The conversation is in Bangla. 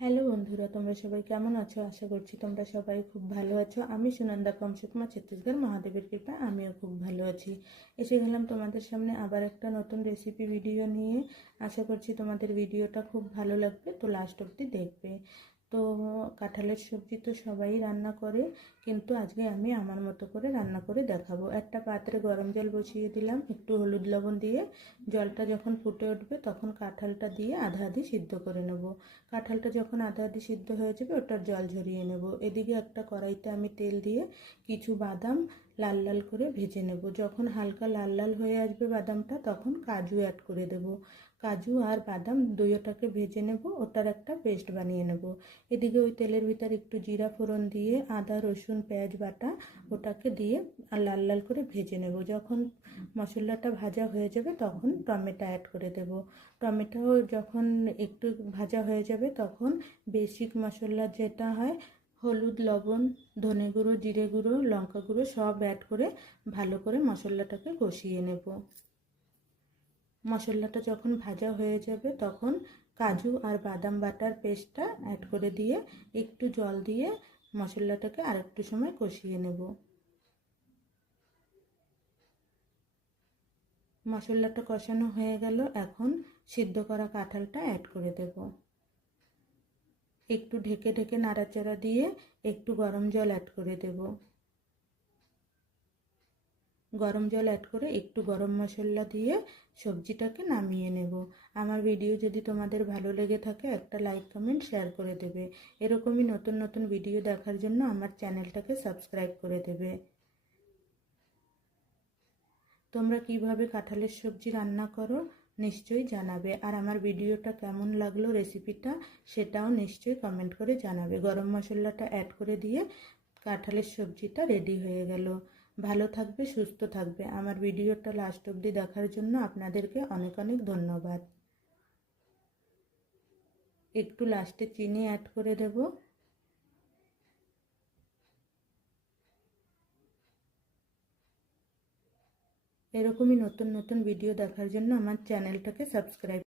হ্যালো বন্ধুরা, তোমরা সবাই কেমন আছো? আশা করছি তোমরা সবাই খুব ভালো আছো। আমি সুনন্দা কমসুকমা, ছত্তিশগড়, মহাদেবের কৃপায় আমিও খুব ভালো আছি। এসে গেলাম তোমাদের সামনে আবার একটা নতুন রেসিপি ভিডিও নিয়ে। আশা করছি তোমাদের ভিডিওটা খুব ভালো লাগবে, তো লাস্ট অবধি দেখবে। তো কাঁঠালের সবজি তো সবাই রান্না করে, কিন্তু আজকে আমি আমার মতো করে রান্না করে দেখাবো। একটা পাত্রে গরম জল বসিয়ে দিলাম, একটু হলুদ লবণ দিয়ে। জলটা যখন ফুটে উঠবে তখন কাঁঠালটা দিয়ে আধা আধি সিদ্ধ করে নেব। কাঁঠালটা যখন আধা আধি সিদ্ধ হয়ে যাবে ওটার জল ঝরিয়ে নেব। এদিকে একটা কড়াইতে আমি তেল দিয়ে কিছু বাদাম লাল লাল করে ভেজে নেব। যখন হালকা লাল লাল হয়ে আসবে বাদামটা, তখন কাজু অ্যাড করে দেব। কাজু আর বাদাম দুইটাকে ভেজে নেব, ওটার একটা পেস্ট বানিয়ে নেব। এদিকে ওই তেলের ভিতর একটু জিরা ফোড়ন দিয়ে আদা রসুন পেঁয়াজ বাটা ওটাকে দিয়ে লাল লাল করে ভেজে নেব। যখন মশলাটা ভাজা হয়ে যাবে তখন টমেটো অ্যাড করে দেব। টমেটো যখন একটু ভাজা হয়ে যাবে তখন বেসিক মশলা যেটা হয় হলুদ লবণ ধনে গুঁড়ো জিরে গুঁড়ো লঙ্কা গুঁড়ো সব অ্যাড করে ভালো করে মশলাটাকে কষিয়ে নেব। মশলাটা যখন ভাজা হয়ে যাবে তখন কাজু আর বাদাম বাটার পেস্টটা অ্যাড করে দিয়ে একটু জল দিয়ে মশলাটাকে আরেকটু সময় কষিয়ে নেব। মশলাটা কষানো হয়ে গেল, এখন সিদ্ধ করা কাঁঠালটা অ্যাড করে দেব। একটু ঢেকে ঢেকে নাড়াচাড়া দিয়ে একটু গরম জল অ্যাড করে দেব। গরম জল অ্যাড করে একটু গরম মশলা দিয়ে সবজিটাকে নামিয়ে নেব। আমার ভিডিও যদি তোমাদের ভালো লেগে থাকে একটা লাইক কমেন্ট শেয়ার করে দেবে। এরকমই নতুন নতুন ভিডিও দেখার জন্য আমার চ্যানেলটাকে সাবস্ক্রাইব করে দেবে। তোমরা কিভাবে কাঁঠালের সবজি রান্না করো নিশ্চয়ই জানাবে, আর আমার ভিডিওটা কেমন লাগলো রেসিপিটা সেটাও নিশ্চয়ই কমেন্ট করে জানাবে। গরম মশলাটা অ্যাড করে দিয়ে কাঁঠালের সবজিটা রেডি হয়ে গেল। ভালো থাকবে, সুস্থ থাকবে। আমার ভিডিওটা লাস্ট অবধি দেখার জন্য আপনাদেরকে অনেক অনেক ধন্যবাদ। একটু লাস্টে চিনি অ্যাড করে দেব। এরকমই নতুন নতুন ভিডিও দেখার জন্য আমার চ্যানেলটাকে সাবস্ক্রাইব